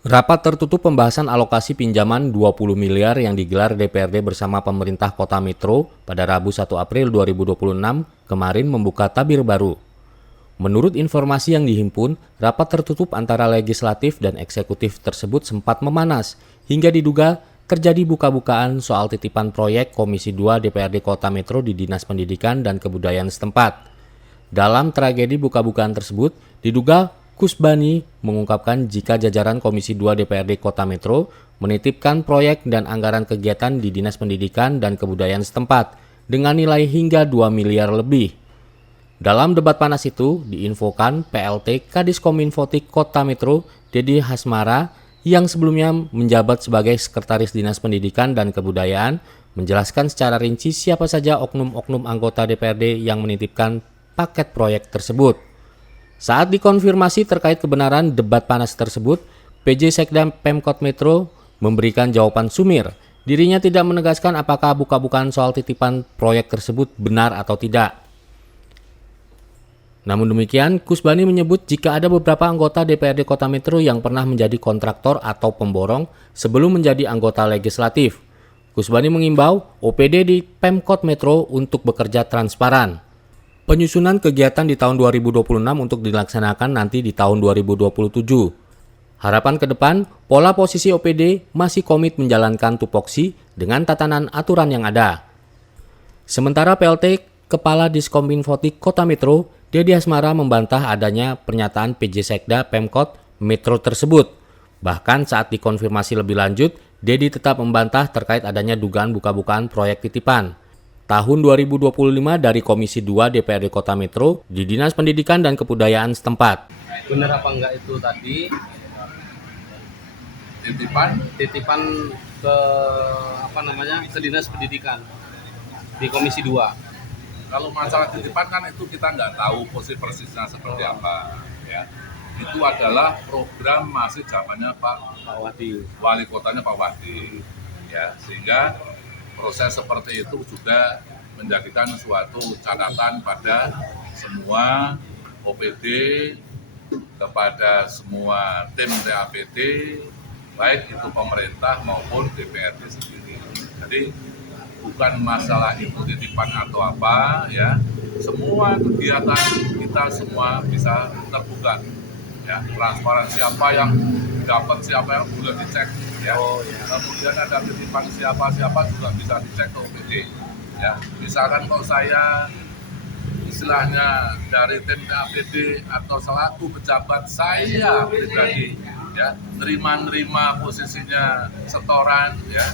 Rapat tertutup pembahasan alokasi pinjaman 20 miliar yang digelar DPRD bersama pemerintah Kota Metro pada Rabu 1 April 2026 kemarin membuka tabir baru. Menurut informasi yang dihimpun, rapat tertutup antara legislatif dan eksekutif tersebut sempat memanas hingga diduga terjadi buka-bukaan soal titipan proyek Komisi 2 DPRD Kota Metro di Dinas Pendidikan dan Kebudayaan setempat. Dalam tragedi buka-bukaan tersebut, diduga Kusbani mengungkapkan jika jajaran Komisi 2 DPRD Kota Metro menitipkan proyek dan anggaran kegiatan di Dinas Pendidikan dan Kebudayaan setempat dengan nilai hingga 2 miliar lebih. Dalam debat panas itu, diinfokan PLT Kadiskominfotik Kota Metro, Dedi Hasmara, yang sebelumnya menjabat sebagai Sekretaris Dinas Pendidikan dan Kebudayaan, menjelaskan secara rinci siapa saja oknum-oknum anggota DPRD yang menitipkan paket proyek tersebut. Saat dikonfirmasi terkait kebenaran debat panas tersebut, PJ Sekda Pemkot Metro memberikan jawaban sumir. Dirinya tidak menegaskan apakah buka-bukaan soal titipan proyek tersebut benar atau tidak. Namun demikian, Kusbani menyebut jika ada beberapa anggota DPRD Kota Metro yang pernah menjadi kontraktor atau pemborong sebelum menjadi anggota legislatif. Kusbani mengimbau OPD di Pemkot Metro untuk bekerja transparan. Penyusunan kegiatan di tahun 2026 untuk dilaksanakan nanti di tahun 2027. Harapan ke depan, pola posisi OPD masih komit menjalankan tupoksi dengan tatanan aturan yang ada. Sementara PLT Kepala Diskominfotik Kota Metro, Dedi Hasmara membantah adanya pernyataan PJ Sekda Pemkot Metro tersebut. Bahkan saat dikonfirmasi lebih lanjut, Dedi tetap membantah terkait adanya dugaan buka-bukaan proyek titipan tahun 2025 dari Komisi 2 DPRD Kota Metro di Dinas Pendidikan dan Kebudayaan setempat. Benar apa enggak itu tadi titipan ke ke Dinas Pendidikan di Komisi 2. Kalau masalah titipan kan itu kita nggak tahu posisi persisnya seperti apa, ya. Itu adalah program masih zamannya Pak Wadi. Wali Kotanya Pak Wadi, ya. Sehingga proses seperti itu juga menjadikan suatu catatan pada semua OPD, kepada semua tim TAPD, baik itu pemerintah maupun DPRD sendiri. Jadi bukan masalah itu titipan atau apa, ya. Semua kegiatan kita semua bisa terbuka, ya, transparan, siapa yang dapat, siapa yang boleh dicek, ya. Kemudian ada titipan siapa juga bisa dicek ke OPD, ya. Misalkan kalau saya istilahnya dari tim APD atau selaku pejabat saya pribadi, ya, nerima posisinya setoran, ya,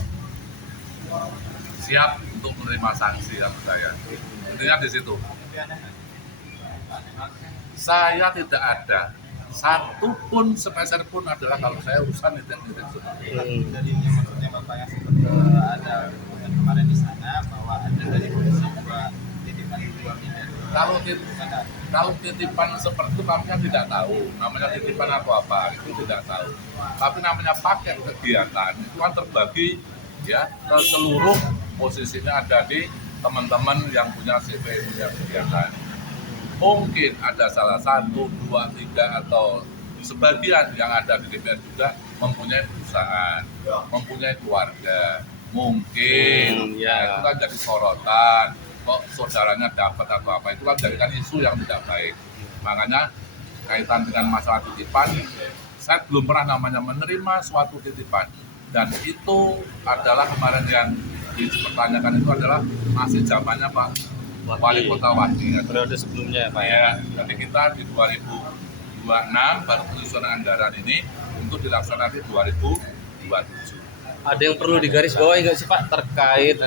siap untuk menerima sanksi sama saya. Intinya di situ. Saya tidak ada satu pun sepeser pun adalah kalau saya urusan nitip semua. Jadi ini maksudnya Bapak yang sempat ada kemarin di sana bahwa ada dari Komisi 2 titipan 2 miliar. Kalau titipan seperti itu kami kan tidak tahu namanya titipan atau apa, itu tidak tahu. Tapi namanya paket kegiatan itu kan terbagi, ya, ke seluruh posisinya ada di teman-teman yang punya CV punya kegiatan. Mungkin ada salah satu, dua, tiga, atau sebagian yang ada di DPR juga mempunyai perusahaan, mempunyai keluarga. Mungkin, itu kan jadi sorotan, kok saudaranya dapat atau apa, itu kan jadikan isu yang tidak baik. Makanya kaitan dengan masalah titipan, saya belum pernah namanya menerima suatu titipan. Dan itu adalah kemarin yang dipertanyakan itu adalah masih zamannya Pak Wali Kota Wadi, Periode sebelumnya Pak, ya. Jadi kita di 2026 baru penyusunan anggaran ini untuk dilaksanakan di 2027. Ada yang perlu digarisbawahi nggak sih Pak terkait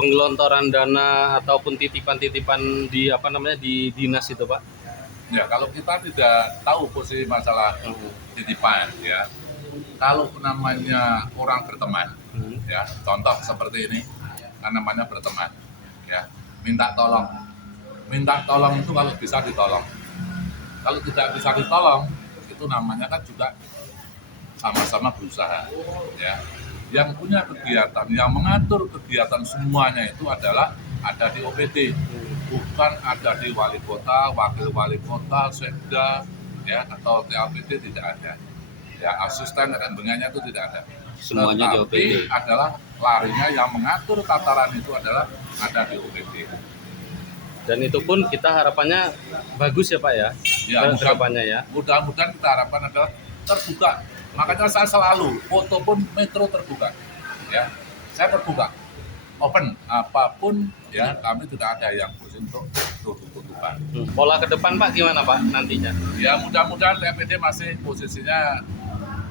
penggelontoran dana ataupun titipan-titipan di di dinas itu Pak? Ya, kalau kita tidak tahu posisi masalah titipan, ya. Kalau namanya orang berteman, ya, contoh seperti ini, kan namanya berteman, ya, minta tolong itu kalau bisa ditolong, kalau tidak bisa ditolong itu namanya kan juga sama-sama berusaha, ya. Yang punya kegiatan, yang mengatur kegiatan semuanya itu adalah ada di OPD, bukan ada di wali kota, wakil wali kota, sekda, ya atau TAPD tidak ada. Ya, asisten rembenganya itu tidak ada. Semuanya di Tetapi OPD. adalah larinya yang mengatur tataran itu adalah ada di OPD. Dan itu pun kita harapannya bagus ya Pak ya, Ya, ke depannya ya. mudah-mudahan kita harapkan adalah terbuka. Makanya saya selalu foto pun metro terbuka. Ya, saya terbuka, open apapun ya, kami tidak ada yang khusus untuk tutup-tutupan. Pola ke depan Pak gimana Pak nantinya? Ya mudah-mudahan TPD masih posisinya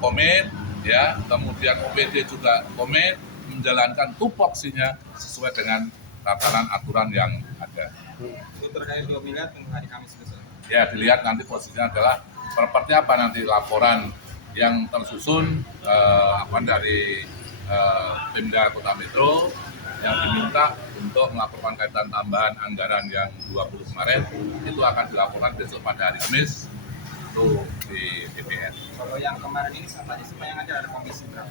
komit ya, kemudian OPD juga komit menjalankan tupoksinya sesuai dengan tataran aturan yang ada. Itu terkait 2 miliar tunggu hari Kamis besok. Ya dilihat nanti posisinya adalah seperti apa nanti laporan yang tersusun dari Pemda Kota Metro yang diminta untuk melaporkan kaitan tambahan anggaran yang 20 kemarin itu akan dilaporkan besok pada hari Kamis itu di DPR. Kalau yang kemarin ini sama aja semua yang ada komisi berapa?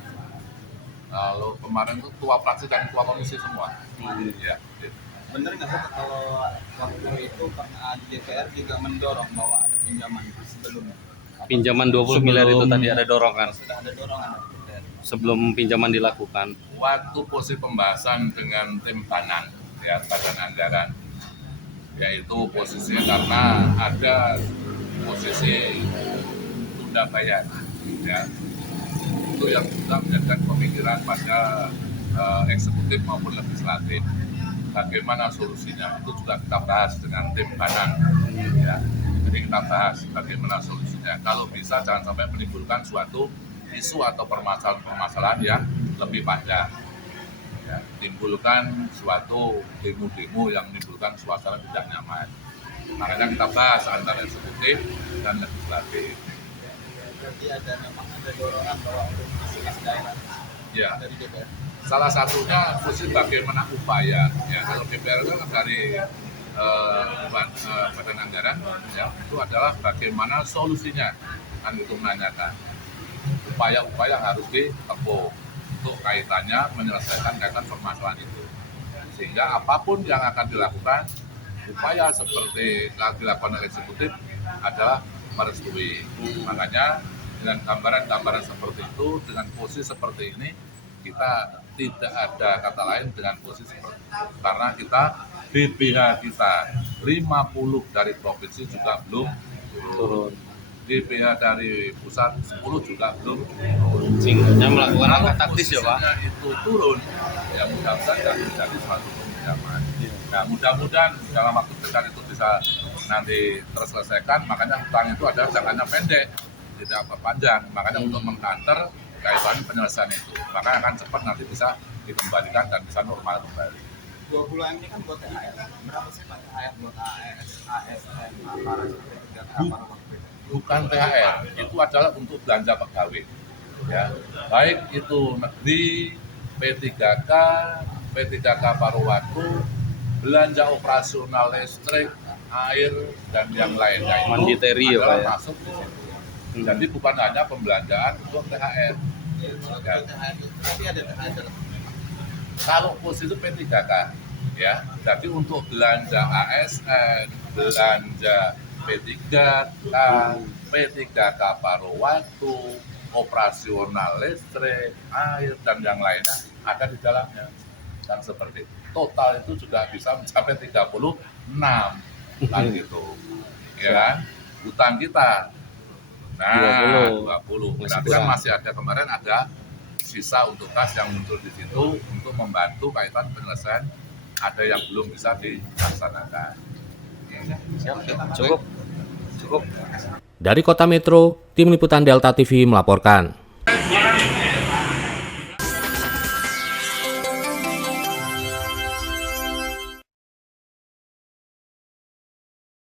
Kalau kemarin itu ketua fraksi dan ketua komisi semua. Ya. Bener nggak sih kalau waktu itu pernah DPR juga mendorong bahwa ada pinjaman sebelumnya? Pinjaman 20 miliar itu tadi ada dorongan Sudah ada dorongan dari DPR. sebelum pinjaman dilakukan. Waktu posisi pembahasan dengan tim Banan, ya Badan Anggaran, yaitu posisinya karena ada posisi tunda bayar, ya itu yang juga menjadikan pemikiran pada eksekutif maupun legislatif. Bagaimana solusinya itu juga kita bahas dengan tim Banan, ya. Jadi kita bahas bagaimana solusinya. Kalau bisa jangan sampai menimbulkan suatu isu atau permasalahan yang lebih panjang. Ya, timbulkan suatu demo-demo yang menimbulkan suasana tidak nyaman. Makanya kita bahas antara eksekutif dan legislatif. Berarti memang ada dorongan bahwa untuk kas daerah Ya, dari DPR. salah satunya khusus bagaimana upaya. Ya, kalau DPR itu kan dari Badan Anggaran, ya, itu adalah bagaimana solusinya, kan itu menanyakan upaya-upaya yang harus ditempuh untuk kaitannya menyelesaikan kaitan permasalahan itu. Sehingga apapun yang akan dilakukan, upaya seperti yang dilakukan oleh eksekutif adalah merestui. Makanya dengan gambaran-gambaran seperti itu, dengan posisi seperti ini, kita tidak ada kata lain dengan posisi seperti itu. Karena kita DPH kita 50 dari provinsi juga belum turun. DPH dari pusat 10 juga belum turun. Sehingga melakukan Kalau langkah taktis ya Pak. posisinya itu turun, ya mudah-mudahan akan menjadi suatu peminjaman. Nah, mudah-mudahan dalam waktu dekat itu bisa nanti terselesaikan. Makanya hutang itu adalah jangkanya pendek, tidak panjang. Makanya untuk mengkanter kaitan penyelesaian itu, maka akan cepat nanti bisa dikembalikan dan bisa normal kembali. 20 M ini kan buat THR. Berapa sih Pak THR buat ASN, para Bukan THR, itu adalah untuk belanja pegawai. Ya, baik itu negeri, P3K, P3K paruh waktu, belanja operasional listrik, air dan yang lainnya itu Mandiri ya, adalah Pak, ya? masuk di situ. Jadi bukan hanya pembelanjaan untuk THR. Ya. Tapi ada THR dalam. Kalau posisi itu P3K, ya, jadi untuk belanja ASN, belanja P3K, P3K paruh waktu, operasional listrik, air dan yang lainnya ada di dalamnya. Dan seperti itu. Total itu juga bisa mencapai 36 kan gitu. Ya kan? Hutang kita. Nah, 20. Berarti kan masih ada kemarin ada sisa untuk kas yang muncul di situ untuk membantu kaitan penyelesaian ada yang belum bisa dilaksanakan. Cukup. Dari Kota Metro, Tim Liputan Delta TV melaporkan.